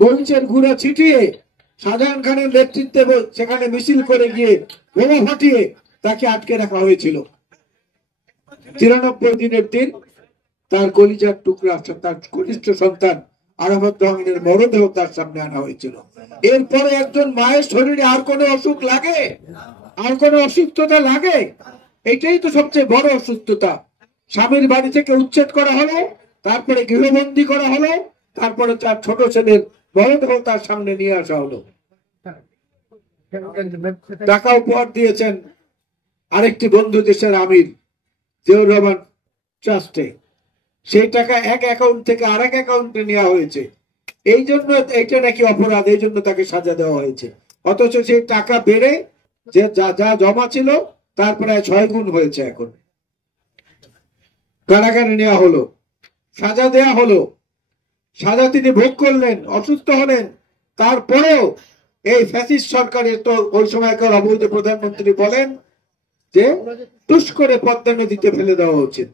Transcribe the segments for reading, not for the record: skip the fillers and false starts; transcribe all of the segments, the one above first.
মরিচের গুঁড়া ছিটিয়ে শাহজাহান খানের নেতৃত্বে সেখানে মিছিল করে গিয়ে বোমা ফাটিয়ে তাকে আটকে রাখা হয়েছিল। 93 দিনের দিন তার কলিজার টুকরা তার কনিষ্ঠ সন্তান আরাফাত রহমানের মরদেহ তার সামনে আনা হয়েছিল। এরপরে একজন মায়ের শরীরে আর কোনো অসুখ লাগে, আর কোনো অসুস্থতা লাগে? এটাই তো সবচেয়ে বড় অসুস্থতা। স্বামীর বাড়ি থেকে উচ্ছেদ করা হলো, তারপরে গৃহবন্দী করা হলো, তারপরে তার ছোট ছেলের মরদেহ তার সামনে নিয়ে আসা হলো। টাকা উপহার দিয়েছেন আরেকটি বন্ধু দেশের আমির জিয়াউর রহমান ট্রাস্টে। সেই টাকা এক অ্যাকাউন্ট থেকে আরেক অ্যাকাউন্টে নেওয়া হয়েছে। এই জন্য এটা নাকি অপরাধ, এই জন্য তাকে সাজা দেওয়া হয়েছে। অথচ সেই টাকা বেড়ে যে যা জমা ছিল তার প্রায় 6 গুণ হয়েছে। এখন কারাগারে নেওয়া হলো, সাজা দেয়া হলো, সাজা তিনি ভোগ করলেন, অসুস্থ হলেন। তারপরেও এই ফ্যাসিস্ট সরকারের তো ওই সময়কার অবৈধ প্রধানমন্ত্রী বলেন যে টুস করে পদ্মা নদীতে ফেলে দেওয়া উচিত,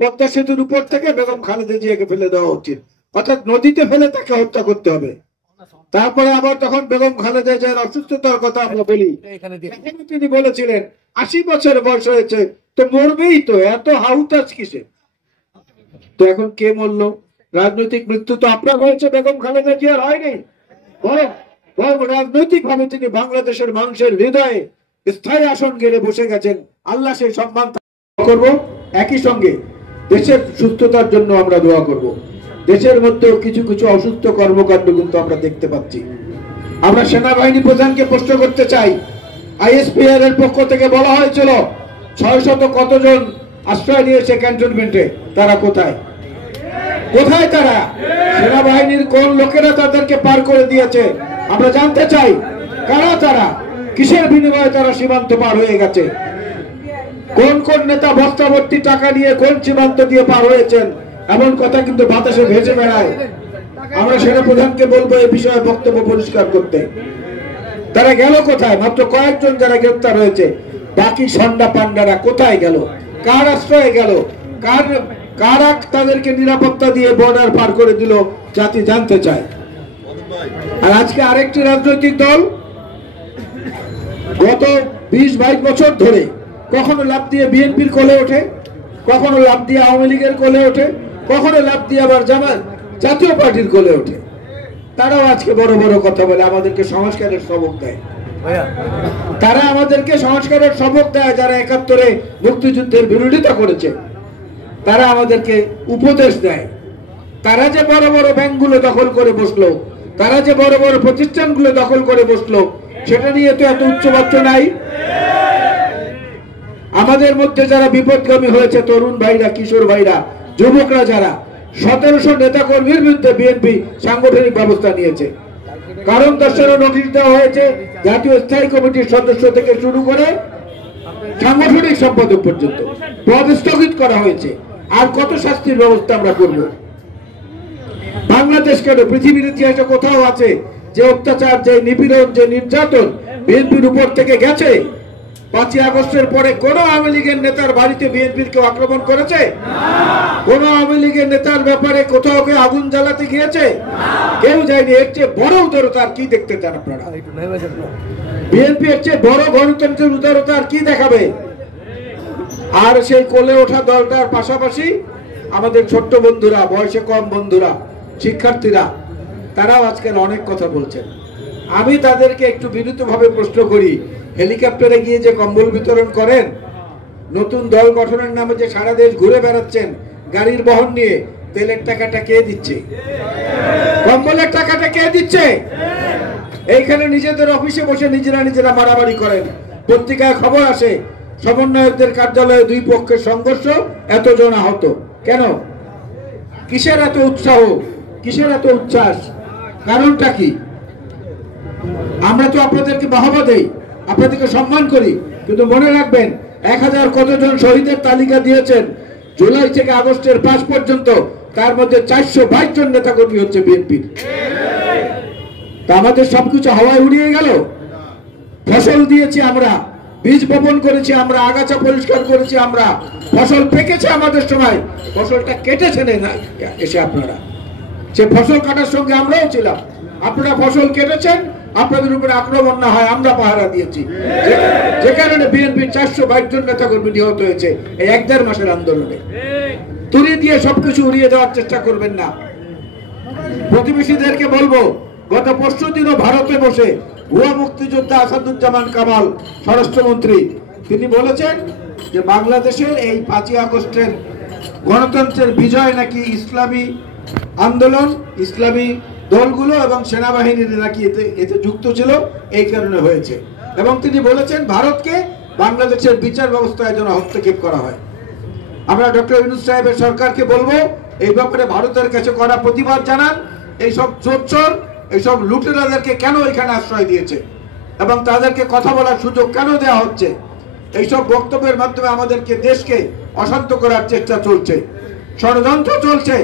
পদ্মা সেতুর উপর থেকে বেগম খালেদা জিয়াকে ফেলে দেওয়া উচিত, অর্থাৎ নদীতে ফেলে তাকে হত্যা করতে হবে। তারপরে আবার তখন বেগম খালেদা জিয়ার অসুস্থতার কথা আমরা বলি, তিনি বলেছিলেন 80 বছর বয়স হয়েছে, তো মরবেই তো, এত হাউতাস কিসে? তো এখন কে মরল? রাজনৈতিক মৃত্যু তো আপনার হয়েছে, বেগম খালেদা জিয়ার হয়নি। বরং রাজনৈতিক ভাবে তিনি বাংলাদেশের মানুষের হৃদয়ে স্থায়ী আসন গেড়ে বসে গেছেন। আল্লাহ সেই সম্মান করব। একই সঙ্গে দেশের সুস্থতার জন্য আমরা দোয়া করব। দেশের মধ্যেও কিছু কিছু অসুস্থ কর্মকাণ্ড কিন্তু আমরা দেখতে পাচ্ছি। আমরা সেনাবাহিনী প্রধানকে প্রশ্ন করতে চাই, আইএসপিআর এর পক্ষ থেকে বলা হয়েছিল 600 কতজন আশ্রয় নিয়েছে ক্যান্টনমেন্টে, তারা কোথায়? কোথায় তারা? সেনাবাহিনীর কোন লোকেরা তাদেরকে পার করে দিয়েছে? আমরা জানতে চাই কারা তারা, কিসের বিনিময়ে তারা সীমান্ত পার হয়ে গেছে? কোন কোন নেতা বস্তাভর্তি টাকা নিয়ে কোন সীমান্ত দিয়ে পার হয়েছেন, এমন কথা কিন্তু বাতাসে ভেসে বেড়ায়। আমরা সেনা প্রধানকে বলবো এই বিষয়ে বক্তব্য পরিষ্কার করতে। তারা গেল কোথায়? মাত্র কয়েকজন যারা গ্রেপ্তার হয়েছে, বাকি সন্ডা পান্ডারা কোথায় গেল? কার আশ্রয়ে গেল? কারা তাদেরকে নিরাপত্তা দিয়ে বর্ডার পার করে দিল? জাতি জানতে চায়। আর আজকে আরেকটি রাজনৈতিক দল গত 20-22 বছর ধরে কখনো লাফ দিয়ে বিএনপির কোলে ওঠে, কখনো লাফ দিয়ে আওয়ামী লীগের কোলে ওঠে, কখনো লাফ দিয়ে আবার জাতীয় পার্টির কোলে ওঠে। তারাও আজকে বড় বড় কথা বলে, আমাদেরকে সংস্কারের সবক দেয়। তারা আমাদেরকে সংস্কারের সবক দেয়। যারা 71-এ মুক্তিযুদ্ধের বিরোধিতা করেছে, তারা আমাদেরকে উপদেশ দেয়। তারা যে বড় বড় ব্যাংকগুলো দখল করে বসলো, তারা যে বড় বড় প্রতিষ্ঠানগুলো দখল করে বসলো, সেটা নিয়ে তো এত উচ্চবাচ্য নাই। আমাদের মধ্যে যারা বিপদগামী হয়েছে, তরুণ ভাইরা, কিশোর ভাইরা, যুবকরা, যারা 1700 নেতা কর্মীর বিরুদ্ধে বিএনপি সাংগঠনিক ব্যবস্থা নিয়েছে। কারণ দর্শানো নোটিশ দেওয়া হয়েছে, জাতীয় স্থায়ী কমিটির সদস্য থেকে শুরু করে সাংগঠনিক সম্পাদক পর্যন্ত পদ স্থগিত করা হয়েছে। আর কত শাস্তির ব্যবস্থা আমরা করব? বাংলাদেশ কেন, পৃথিবীর ইতিহাসে কোথাও আছে যে অত্যাচার, যে নিপীড়ন, যে নির্যাতন বিএনপির উপর থেকে গেছে? 5ই আগস্টের পরে কোন আওয়ামী লীগের নেতার বাড়িতে বিএনপির কেউ আক্রমণ করেছে? কোন আওয়ামী লীগের নেতার ব্যাপারে কোথাও কেউ আগুন জ্বালাতে গিয়েছে? কেউ যায়নি। এর চেয়ে বড় উদারতা আর কি দেখতে চান আপনারা? বিএনপি এর চেয়ে বড় গণতন্ত্রের উদারতা আর কি দেখাবে? আর সেই কোলে ওঠা দলটার পাশাপাশি আমাদের ছোট্ট বন্ধুরা, বয়সে কম বন্ধুরা, শিক্ষার্থীরা, তারাও আজকাল অনেক কথা বলছেন। আমি তাদেরকে একটু বিনীতভাবে প্রশ্ন করি, হেলিকপ্টারে গিয়ে যে কম্বল বিতরণ করেন, নতুন দল গঠনের নামে যে সারা দেশ ঘুরে বেড়াচ্ছেন গাড়ির বহন নিয়ে, তেলের টাকাটা কে দিচ্ছে? কম্বলের টাকাটা কে দিচ্ছে? এইখানে নিজেদের অফিসে বসে নিজেরা মারামারি করেন। পত্রিকায় খবর আসে সমন্বয়কদের কার্যালয়ে 2 পক্ষের সংঘর্ষ, এতজন আহত। কেন? কিসের এত উৎসাহ, কিসের এত উচ্ছ্বাস? কারণটা কি? আমরা তো আপনাদেরকে বাহবা দেই, আপনাদেরকে সম্মান করি, কিন্তু মনে রাখবেন 1000 কতজন শহীদের তালিকা দিয়েছেন জুলাই থেকে আগস্টের 5 পর্যন্ত, তার মধ্যে 422 জন নেতাকর্মী হচ্ছে বিএনপির। তা আমাদের সবকিছু হাওয়ায় উড়িয়ে গেল? ফসল দিয়েছি আমরা, বীজ বপন করেছি আমরা, আগাছা পরিষ্কার করেছি আমরা, ফসল পেকেছে আমাদের সময়, ফসলটা কেটেছেন না এসে আপনারা। সে ফসল কাটার সঙ্গে আমরাও ছিলাম। আপনারা ফসল কেটেছেন, আপনাদের উপরে আক্রমণ না হয় আমরা পাহারা দিয়েছি, যে কারণে বিএনপির 422 জন নেতাকর্মী নিহত হয়েছে এই 1-1.5 মাসের আন্দোলনে। তুলি দিয়ে সবকিছু উড়িয়ে দেওয়ার চেষ্টা করবেন না। প্রতিবেশীদেরকে বলবো, গত পরশুদিনও ভারতে বসে ভুয়া মুক্তিযোদ্ধা আসাদুজ্জামান কামাল স্বরাষ্ট্রমন্ত্রী তিনি বলেছেন যে বাংলাদেশের এই 5ই আগস্টের গণতন্ত্রের বিজয় নাকি ইসলামী আন্দোলন, ইসলামী দলগুলো এবং সেনাবাহিনীর নাকি এতে যুক্ত ছিল, এই কারণে হয়েছে। এবং তিনি বলেছেন ভারতকে বাংলাদেশের বিচার ব্যবস্থায় যেন হস্তক্ষেপ করা হয়। আমরা ডক্টর ইউনূস সাহেবের সরকারকে বলবো এই ব্যাপারে ভারতের কাছে কড়া প্রতিবাদ জানান। এইসব চোর, এইসব লুটেরাদেরকে কেন এখানে আশ্রয় দিয়েছে এবং তাদেরকে কথা বলার সুযোগ কেন দেওয়া হচ্ছে? এইসব বক্তব্যের মাধ্যমে আমাদেরকে দেশকে অশান্ত করার চেষ্টা চলছে, ষড়যন্ত্র চলছে।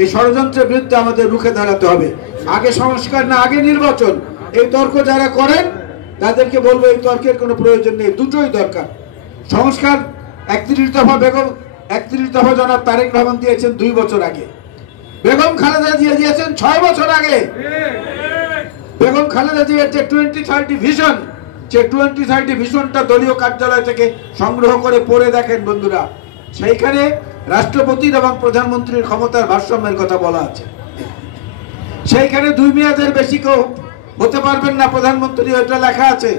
এই ষড়যন্ত্রের বিরুদ্ধে আমাদের রুখে দাঁড়াতে হবে। আগে সংস্কার না আগে নির্বাচন, এই তর্ক যারা করেন তাদেরকে বলবো এই তর্কের কোনো প্রয়োজন নেই, দুটোই দরকার। সংস্কার 31 দফা বেগম 31 দফা জনাব তারেক রহমান দিয়েছেন 2 বছর আগে, বেগম খালেদা জিয়া দিয়েছেন 6 বছর আগে। বেগম খালেদা জিয়ার যে 2030 ভিশন, যে 2030 ভিশনটা দলীয় কার্যালয় থেকে সংগ্রহ করে পড়ে দেখেন বন্ধুরা, সেইখানে রাষ্ট্রপতির এবং প্রধানমন্ত্রীর ক্ষমতার ভারসাম্যের কথা বলা আছে। সেইখানে 2 মেয়াদের বেশি কেউ হতে পারবেন না প্রধানমন্ত্রী, ওটা লেখা আছে।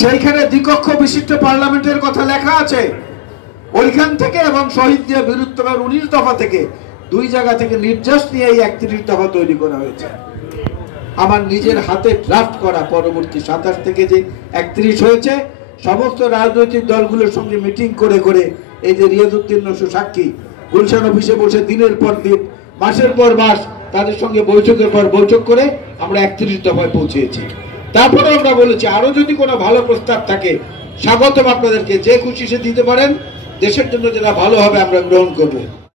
সেইখানে দ্বিকক্ষ বিশিষ্ট পার্লামেন্টের কথা লেখা আছে। ওইখান থেকে এবং শহীদ জিয়া বীরুত্তমের 19 দফা থেকে 2 জায়গা থেকে নির্দেশ নিয়ে এই 31 দফা তৈরি করা হয়েছে। আমার নিজের হাতে ড্রাফট করা পরবর্তী 27 থেকে যে 31 হয়েছে, সমস্ত রাজনৈতিক দলগুলোর সঙ্গে মিটিং করে করে এই যে রিয়াজউদ্দিন নসু সাক্ষী গুলশান অফিসে বসে দিনের পর দিন, মাসের পর মাস তাদের সঙ্গে বৈঠকের পর বৈঠক করে আমরা 31 দফায় পৌঁছেছি। তারপরে আমরা বলেছি আরো যদি কোনো ভালো প্রস্তাব থাকে স্বাগতম, আপনাদেরকে যে খুশি সে দিতে পারেন, দেশের জন্য যেটা ভালো হবে আমরা গ্রহণ করব।